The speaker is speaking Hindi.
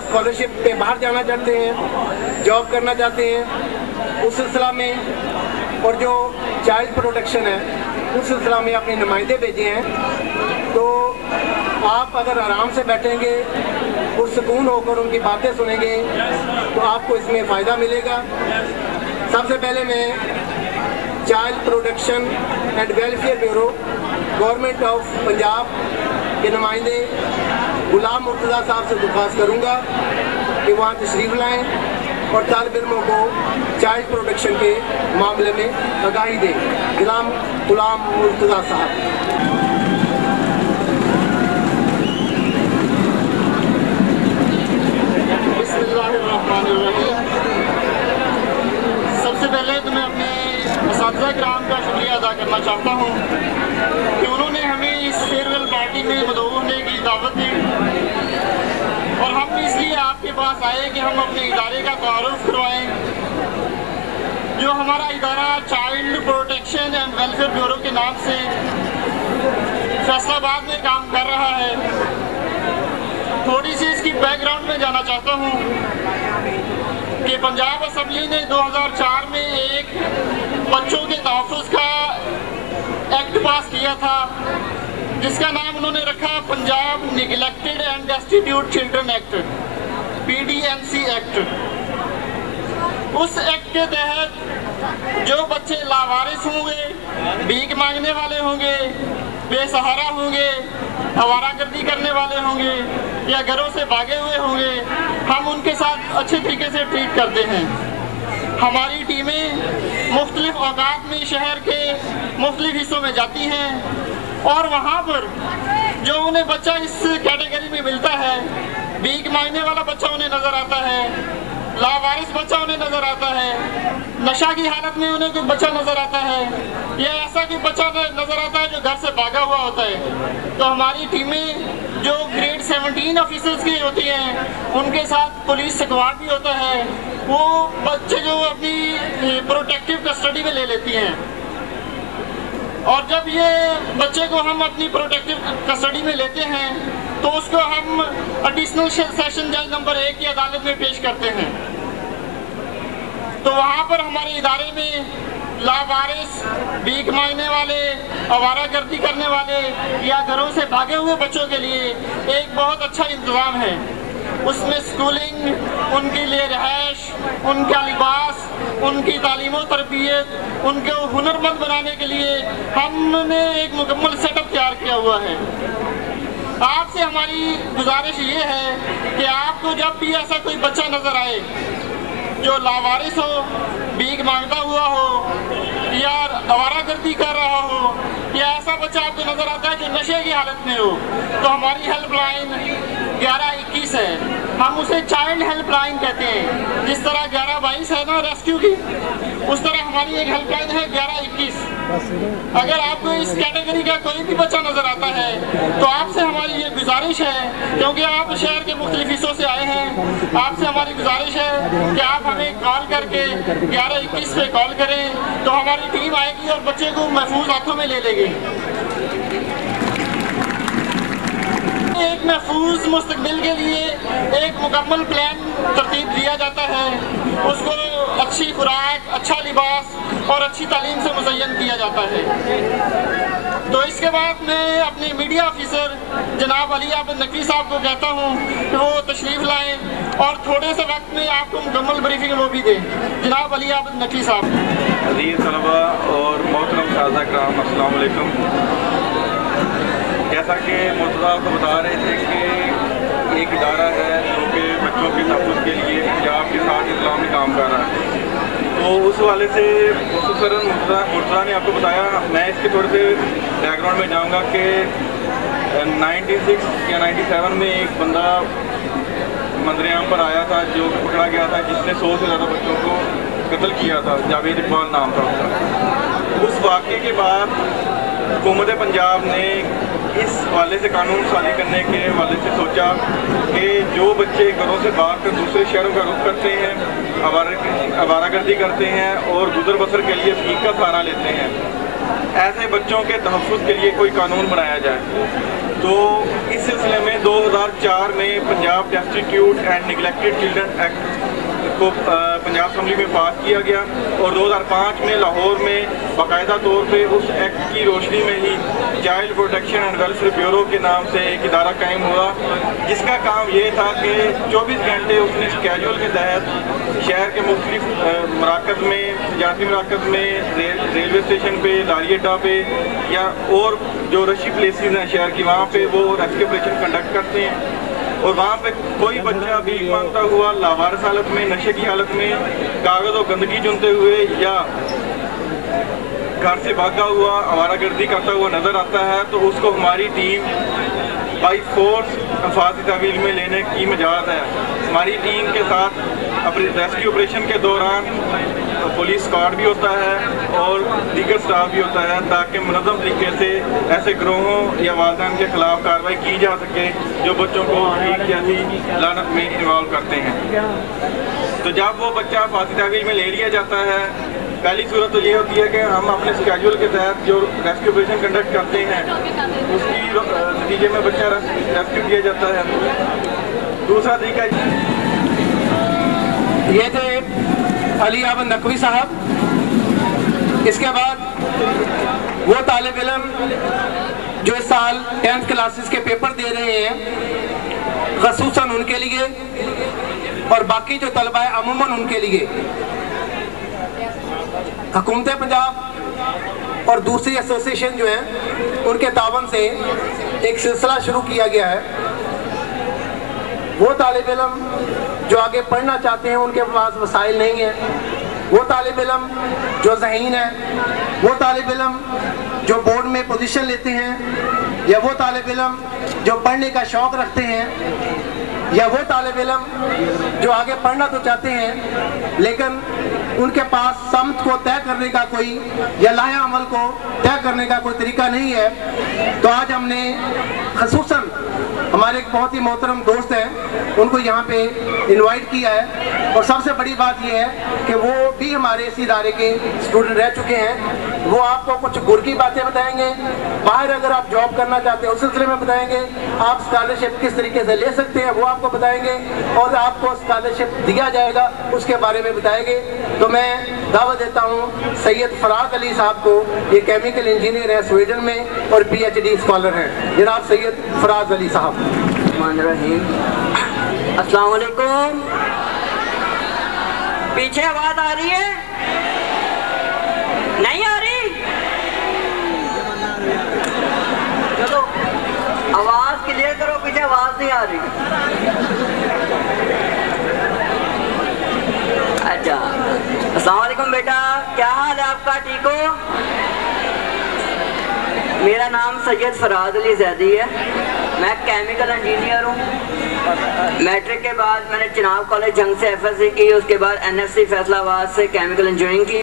स्कॉलरशिप पे बाहर जाना चाहते हैं, जॉब करना चाहते हैं, उस सिलसिला में, और जो चाइल्ड प्रोटेक्शन है उस सिलसिला में अपने नुमाइंदे भेजे हैं। तो आप अगर आराम से बैठेंगे, पुरसकून होकर उनकी बातें सुनेंगे तो आपको इसमें फ़ायदा मिलेगा। सबसे पहले मैं child protection and welfare bureau government of Punjab के नुमाइंदे गुलाम मुर्तज़ा साहब से दरख्वास्त करूँगा कि वहाँ तशरीफ़ लाएँ और तालिब इल्मों को चाइल्ड प्रोटेक्शन के मामले में आगाही दें। गुलाम मुर्तज़ा साहब। सबसे पहले तो मैं अपने असातिज़ा किराम का शुक्रिया अदा करना चाहता हूँ कि उन्होंने हमें इस फेयरवेल पार्टी में मदऊ होने की दावत दी और हम इसलिए आपके पास आए कि हम अपने इदारे का तारुफ करवाएं। जो हमारा इदारा child protection and welfare bureau के नाम से फैसलाबाद में काम कर रहा है। थोड़ी सी इसकी बैकग्राउंड में जाना चाहता हूँ कि पंजाब असम्बली ने 2004 में एक बच्चों के तहफ़्फ़ुज़ का एक्ट पास किया था जिसका नाम उन्होंने रखा Punjab neglected and destitute children act, PDMC act. उस एक्ट के तहत जो बच्चे लावारिस होंगे, भीख मांगने वाले होंगे, बेसहारा होंगे, आवारागर्दी करने वाले होंगे या घरों से भागे हुए होंगे, हम उनके साथ अच्छे तरीके से ट्रीट करते हैं। हमारी टीमें मुख्तलिफ औकात में शहर के मुख्तलिफ हिस्सों में जाती हैं और वहाँ पर जो उन्हें बच्चा इस कैटेगरी में मिलता है, भीख मांगने वाला बच्चा उन्हें नज़र आता है, लावारिस बच्चा उन्हें नज़र आता है, नशा की हालत में उन्हें कोई बच्चा नज़र आता है या ऐसा कोई बच्चा नज़र आता है जो घर से भागा हुआ होता है, तो हमारी टीमें जो ग्रेड 17 ऑफिसर्स की होती हैं उनके साथ पुलिस स्क्वाड भी होता है, वो बच्चे जो अपनी प्रोटेक्टिव कस्टडी में ले लेती हैं। और जब ये बच्चे को हम अपनी प्रोटेक्टिव कस्टडी में लेते हैं तो उसको हम एडिशनल सेशन जज नंबर 1 की अदालत में पेश करते हैं। तो वहाँ पर हमारे इदारे में लावारिस, भीख मांगने वाले, आवारागर्दी करने वाले या घरों से भागे हुए बच्चों के लिए एक बहुत अच्छा इंतज़ाम है। उसमें स्कूलिंग, उनके लिए रहायश, उनका लिबास, उनकी तालीम और तरबियत, उनको हुनरमंद बनाने के लिए हमने एक मुकम्मल सेटअप तैयार किया हुआ है। आपसे हमारी गुजारिश ये है कि आपको जब भी ऐसा कोई बच्चा नज़र आए जो लावारिस हो, भीख मांगता हुआ हो या आवारागर्दी कर रहा हो या ऐसा बच्चा आपको नज़र आता है जो नशे की हालत में हो, तो हमारी हेल्पलाइन 1121 है। हम उसे चाइल्ड हेल्पलाइन कहते हैं। जिस तरह 1122 है ना रेस्क्यू की, उस तरह हमारी एक हेल्पलाइन है 1121। अगर आपको इस कैटेगरी का कोई भी बच्चा नज़र आता है तो आपसे हमारी ये गुजारिश है, क्योंकि आप शहर के मुख्तलिफ हिस्सों से आए हैं, आपसे हमारी गुजारिश है कि आप हमें कॉल करके 1121 पे कॉल करें तो हमारी टीम आएगी और बच्चे को महफूज हाथों में ले लेगी। एक महफूज मुस्तकबिल के लिए एक मुकम्मल प्लान तरतीब दिया जाता है, उसको अच्छी खुराक, अच्छा लिबास और अच्छी तालीम से मुज़य्यन किया जाता है। तो इसके बाद मैं अपने मीडिया ऑफिसर जनाब अली आबिद नकवी साहब को कहता हूँ कि वो तशरीफ़ लाएँ और थोड़े से वक्त में आपको मुकम्मल ब्रीफिंग वो भी दें। जनाब अली आबिद नकवी साहब। अजीज़ तलबा और मोहतरम सादा कराम, अस्सलाम वालेकुम। जैसा कि मुर्तज़ा को बता रहे थे कि एक इदारा है जो कि बच्चों के तहफ़्फ़ुज़ के लिए पंजाब के साथ इस्लामी काम कर रहा है, तो उस वाले से खुसूसन मुर्तज़ा ने आपको बताया। मैं इसके थोड़े से बैकग्राउंड में जाऊंगा कि 96 या 97 में एक बंदा मंजरेआम पर आया था जो पकड़ा गया था, जिसने 100 से ज़्यादा बच्चों को कत्ल किया था। जावेद इकबाल नाम था उसका। उस वाक़े के बाद हुकूमत पंजाब ने इस वाले से कानून साजी करने के वाले से सोचा कि जो बच्चे घरों से भाग कर दूसरे शहरों का रुख करते हैं, आवारागर्दी करते हैं और गुजर बसर के लिए भीख का सहारा लेते हैं, ऐसे बच्चों के तहफ़्फ़ुज़ के लिए कोई कानून बनाया जाए। तो इस सिलसिले में 2004 में Punjab destitute and neglected children act को पंजाब असम्बली में पास किया गया और 2005 में लाहौर में बाकायदा तौर पे उस एक्ट की रोशनी में ही child protection and welfare bureau के नाम से एक इदारा कायम हुआ, जिसका काम ये था कि 24 घंटे उसने स्केड्यूल के तहत शहर के मुख्तलिफ मराकज़ में, तजारती मराकज़ में, रेलवे स्टेशन पे, लारी अड्डा पे या और जो रशी प्लेसेस हैं शहर की, वहाँ पे वो रेस्क्यू ऑपरेशन कंडक्ट करते हैं। और वहाँ पे कोई बच्चा भीख मांगता हुआ, लावारिस हालत में, नशे की हालत में, कागज़ और गंदगी चुनते हुए या घर से भागा हुआ, आवारागर्दी करता हुआ नज़र आता है तो उसको हमारी टीम बाई फोर्स अल्फाज़ी तहवील में लेने की मजाज है। हमारी टीम के साथ अपने रेस्क्यू ऑपरेशन के दौरान पुलिस स्क्वाड भी होता है और दीगर स्टाफ भी होता है, ताकि मुनज़्ज़म तरीके से ऐसे गिरोहों या वालिदैन के ख़िलाफ़ कार्रवाई की जा सके जो बच्चों को भीख जैसी लानत में इन्वॉल्व करते हैं। तो जब वो बच्चा फांसी तहवील में ले लिया जाता है, पहली सूरत तो ये होती है कि हम अपने स्केड्यूल के तहत जो रेस्क्यू ऑपरेशन कंडक्ट करते हैं उसकी नतीजे में बच्चा रेस्क्यू किया जाता है। दूसरा तरीका ये थे अली अहमद नकवी साहब। इसके बाद वो तालिब इल्म जो इस साल 10th क्लासेस के पेपर दे रहे हैं, ख़ुसूसन उनके लिए और बाकी जो तलबा है अमूमन उनके लिए, हुकूमत पंजाब और दूसरी एसोसिएशन जो हैं उनके तावन से एक सिलसिला शुरू किया गया है। वो तालिब इल्म जो आगे पढ़ना चाहते हैं, उनके पास वसाइल नहीं है, वो तालिब इल्म जो ज़हीन है, वो तालिब इल्म जो बोर्ड में पोजीशन लेते हैं, या वो तालिब इल्म जो पढ़ने का शौक़ रखते हैं, या वो तालिब इल्म जो आगे पढ़ना तो चाहते हैं लेकिन उनके पास समत को तय करने का कोई या लाहे अमल को तय करने का कोई तरीका नहीं है। तो आज हमने ख़ुसूसन हमारे एक बहुत ही मोहतरम दोस्त हैं, उनको यहाँ पे इनवाइट किया है। और सबसे बड़ी बात यह है कि वो भी हमारे इस इदारे के स्टूडेंट रह चुके हैं। वो आपको कुछ गुर की बातें बताएंगे, बाहर अगर आप जॉब करना चाहते हैं उस सिलसिले में बताएंगे, आप स्कॉलरशिप किस तरीके से ले सकते हैं वो आपको बताएंगे, और आपको स्कॉलरशिप दिया जाएगा उसके बारे में बताएंगे। तो मैं दावत देता हूँ सैयद फराज अली साहब को। ये केमिकल इंजीनियर है स्वीडन में और PhD स्कॉलर हैं, जनाब सैयद फराज अली साहब। अस्सलाम वालेकुम। पीछे आवाज आ रही है? नहीं आ रही? चलो आवाज क्लियर करो, पीछे आवाज नहीं आ रही। अच्छा, अस्सलाम वालेकुम बेटा, क्या हाल है आपका? ठीक हो? मेरा नाम सैयद फराज अली जैदी है, मैं केमिकल इंजीनियर हूँ। मैट्रिक के बाद मैंने चिनाब कॉलेज जंग से FSC की, उसके बाद NFC फैसलाबाद से केमिकल इंजीनियरिंग की।